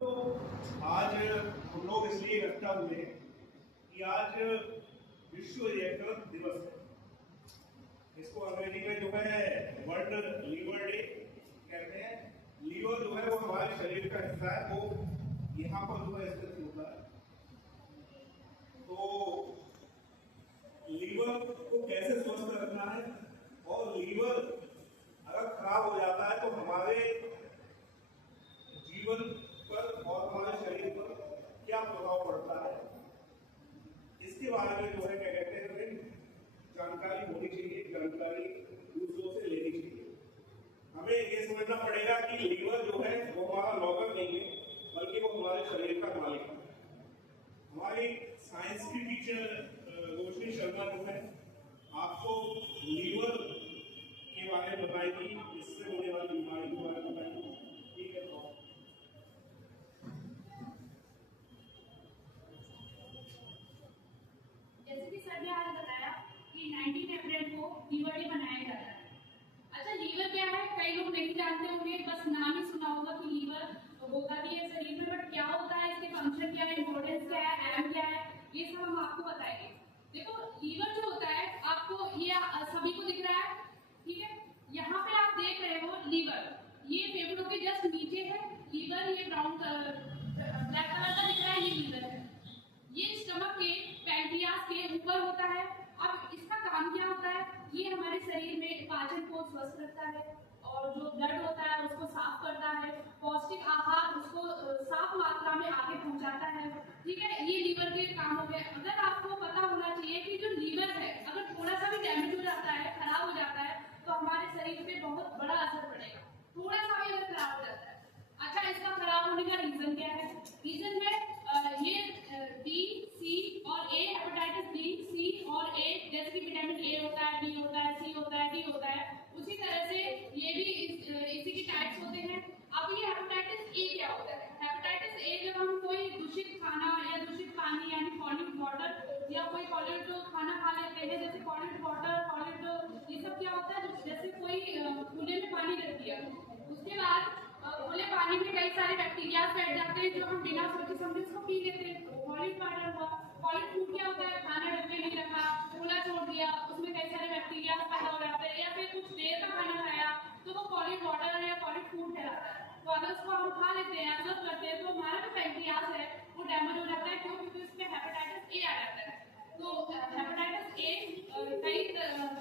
तो आज हम लोग इसलिए इकट्ठा हुए हैं कि आज विश्व यकृत दिवस है। इसको अंग्रेजी में जो है वर्ल्ड लीवर डे कहते हैं। लीवर जो है वो हमारे शरीर का हिस्सा है, वो यहाँ पर जो है स्थित होता है। तो लीवर को कैसे स्वस्थ रखना है, और लीवर अगर खराब हो जाता है तो हमारे जीवन पर और हमारे शरीर पर क्या प्रभाव पड़ता है, इसके बारे में जो है क्या कहते हैं जानकारी होनी चाहिए, जानकारी दूसरों से लेनी चाहिए। हमें ये समझना पड़ेगा कि लीवर जो है वो हमारा नौकर नहीं है, बल्कि वो हमारे शरीर का मालिक है। हमारी साइंस की टीचर रोशनी शर्मा जो है आपको लीवर के बारे में बताएंगी, इससे होने वाली बीमारी के बारे में बताएंगी। ठीक है, तो जैसे कि सर ने आज बताया कि 19 अप्रैल को लीवर डे मनाया जाता है। अच्छा, लीवर क्या है कई लोग नहीं जानते होंगे, बस नाम ही सुना होगा कि लीवर होता भी है शरीर में, बट क्या होता है, इसके फंक्शन क्या है, इंपॉर्टेंस क्या है, एम क्या है, ये सब हम आपको बताएंगे। देखो, लीवर जो होता है आपको ये सभी को दिख रहा है, ठीक है। यहाँ पे आप देख रहे हो लीवर, ये फेफड़ों के जस्ट नीचे है लीवर, ये ब्राउन ब्लैक कलर का दिख रहा है, ये लीवर है। ये स्टमक के पैंक्रियास के ऊपर होता है। अब इसका काम क्या होता है, ये हमारे शरीर में पाचन को स्वस्थ रखता है, और जो ब्लड होता है उसको साफ करता है, पौष्टिक आहार उसको साफ मात्रा में आगे पहुंचाता है, ठीक है। ये लीवर के काम हो गए। अगर आपको पता होना चाहिए कि जो लीवर है अगर थोड़ा सा भी डैमेज हो जाता है, खराब हो जाता है, तो हमारे शरीर पे बहुत बड़ा असर पड़ेगा, थोड़ा सा भी अगर खराब हो जाता है। अच्छा, इसका खराब होने का रीजन क्या है? रीजन है ये बी, सी और ए, हेपेटाइटिस बी, सी और ए, जैसे कि विटामिन ए होता है, बी होता है, सी होता है, डी होता है, उसी तरह से ये भी इसी की टाइप्स होते हैं। अब ये हेपेटाइटिस ए क्या होता है? हेपेटाइटिस ए जब हम कोई दूषित खाना या दूषित पानी यानी पॉल्यूट वाटर या कोई पॉल्यूट खाना खा लेते हैं, जैसे पॉल्यूट वाटर, पॉल्यूट, ये सब क्या होता है, जैसे कोई खुले में पानी रख दिया, उसके बाद खुले पानी में कई सारे बैक्टीरिया बैठ जाते हैं जो हम बिना सोचे समझे उसको पी लेते हैं, तो पॉल्यूट वाटर हुआ। पॉल्यूट फूड क्या होता है? खाना ढक के नहीं रखा, खुला छोड़ दिया, उसमें कई सारे बैक्टीरिया पैदा हो जाते हैं, या फिर कुछ देर का खाना खाया तो वो पॉल्यूट वाटर या पॉल्यूट फूड कहलाता है। तो अगर उसको हम खा लेते हैं, एब्जॉर्ब करते हैं, तो हमारा जो पैंक्रियास है वो डैमेज हो जाता है। क्यों? क्योंकि उसमें हेपेटाइटिस ए आ जाता है। तो हेपेटाइटिस ए कई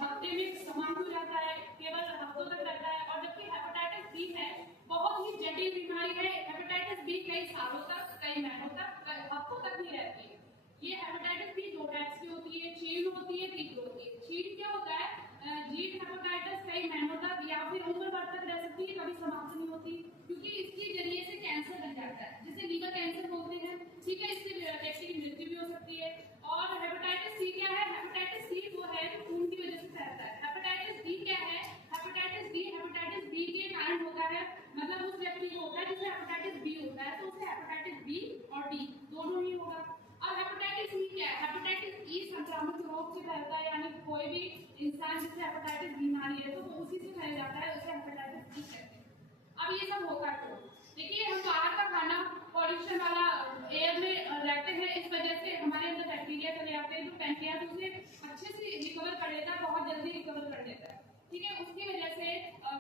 हफ्ते में समाप्त हो जाता है, केवल हफ्तों तक रहता है, और जबकि हेपेटाइटिस बी है बहुत ही जटिल बीमारी है। हेपेटाइटिस बी कई सालों तक, कई महीनों तक, कई हफ्तों तक ही रहती है। ये हेपेटाइटिस बी दो टाइप्स की होती है, क्षीण होती है, तीव्र होती है। क्षीण क्या होता है? जीर्ण हेपेटाइटिस कई महीनों तक या फिर उम्र भर तक रह सकती है, कभी समाप्त नहीं होती, क्योंकि इसके जरिए से कैंसर बन जाता है, जिसे लीवर कैंसर बोलते हैं, ठीक है। इससे व्यक्ति की मृत्यु भी हो सकती है। और हेपेटाइटिस सी क्या है? हेपेटाइटिस सी वो है जो खून की वजह से फैलता है। हेपेटाइटिस बी क्या है? हेपेटाइटिस बी के कारण होता है, मतलब उस व्यक्ति को होता है जिसे हेपेटाइटिस बी होता है, तो उसे हेपेटाइटिस बी और डी दोनों ही होगा। और हेपेटाइटिस ई क्या है? हेपेटाइटिस ई संक्रामक रोग से फैलता है, यानी कोई भी इंसान जिसे हेपेटाइटिस बीमारी है तो वो उसी से फैल जाता है, उसे हेपेटाइटिस ई कहते हैं। अब ये सब होता क्यों? देखिए, हम बाहर का खाना पॉल्यूशन वाला एयर में रहते हैं, इस वजह से हमारे अंदर बैक्टीरिया चले जाते हैं, जो पैंक्रियास उसे अच्छे से रिकवर कर लेता है, बहुत जल्दी रिकवर कर लेता है, ठीक है। उसकी वजह से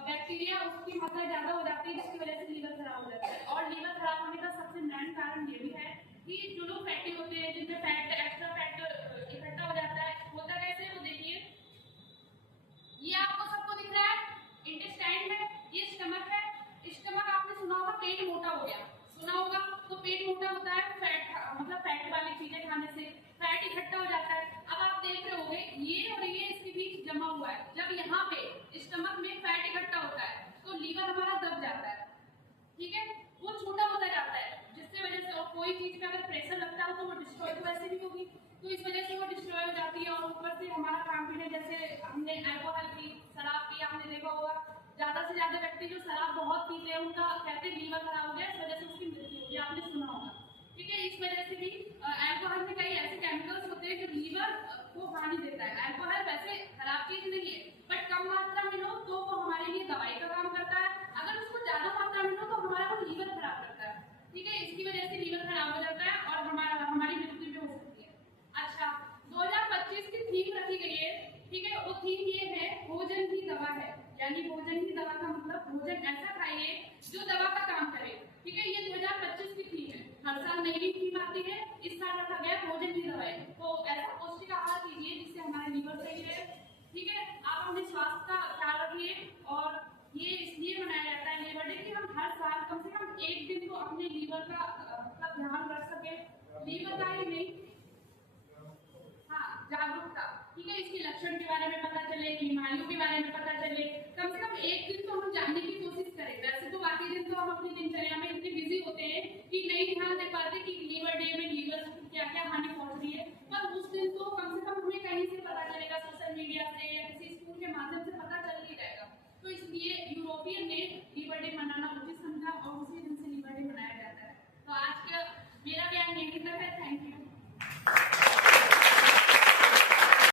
बैक्टीरिया उसकी मात्रा ज्यादा हो जाती है, जिसकी वजह से लीवर खराब हो जाता है। और लीवर खराब होने का सबसे मेन कारण ये भी है कि जो लोग फैटी होते हैं, जिनमें फैट एक्स्ट्रा फैट इकट्ठा हो जाता है, होता कैसे? वो देखिए, ये आपको सबको दिख रहा है, इंटेस्टाइन है, ये स्टमक है। स्टमक आपने सुना होगा, पेट मोटा हो गया, सुना होगा। तो पेट मोटा होता है फैट, मतलब फैट वाली चीजें खाने से फैट इकट्ठा हो जाता है। अब आप देख रहे होंगे ये और ये इसके बीच जमा हुआ है, जब यहाँ पे स्टमक में फैट इकट्ठा होता है तो लीवर हमारा दब जाता है, ठीक है, वो छोटा होता जाता है, जिससे वजह से, और कोई चीज पे अगर प्रेशर लगता है तो वो डिस्ट्रॉय तो वैसे भी होगी, तो इस वजह से वो डिस्ट्रॉय हो जाती है। और ऊपर से हमारा खान पीने, जैसे हमने अल्कोहल पी, शराब पी, आपने देखा होगा ज्यादा से ज्यादा व्यक्ति जो शराब बहुत पीते हैं उनका कहते हैं लीवर खराब हो गया, इस वजह से उसकी मृत्यु होगी, आपने सुना होगा, ठीक है। इस वजह से भी अल्कोहल में कई ऐसे केमिकल्स होते हैं जो लीवर को हानि देता है। अल्कोहल वैसे खराब चीज नहीं है, बट कम मात्रा में लो तो वो हमारे लिए दवाई का काम करता है, अगर उसको ज्यादा मात्रा में लो तो हमारा वो लीवर खराब करता है, ठीक है। थीम ये है भोजन ही दवा है, यानी भोजन ही दवा का मतलब भोजन ऐसा खाइए जो दवा का काम करे। ठीक है, ये 2025 की थीम है। हर साल नई नई थीम आती है, इस साल रखा गया भोजन ही दवा है। तो ऐसा पौष्टिक आहार कीजिए जिससे हमारा लीवर सही रहे। ठीक है, आप अपने स्वास्थ्य का ख्याल रखिए। और ये इसलिए मनाया जाता है लीवर डे कि हम हर साल कम से कम एक दिन तो अपने लीवर का ध्यान रख सके। लीवर का ही नहीं, हाँ, जागरूकता। ठीक है, इसके लक्षण के बारे में पता चले, बीमारियों के बारे में पता चले। कम से कम एक दिन तो हम जानने की कोशिश करें। वैसे तो बाकी दिन तो हम अपनी दिनचर्या में इतने बिजी होते हैं कि नहीं ध्यान दे पाते कि लीवर डे में लीवर को क्या क्या हानि पहुंच रही है। पर उस दिन तो कम से कम हमें कहीं से पता चलेगा, सोशल मीडिया से या किसी स्कूल के माध्यम से पता चल ही जाएगा। तो इसलिए यूरोपियन ने लीवर डे मनाना उचित समझा और उसी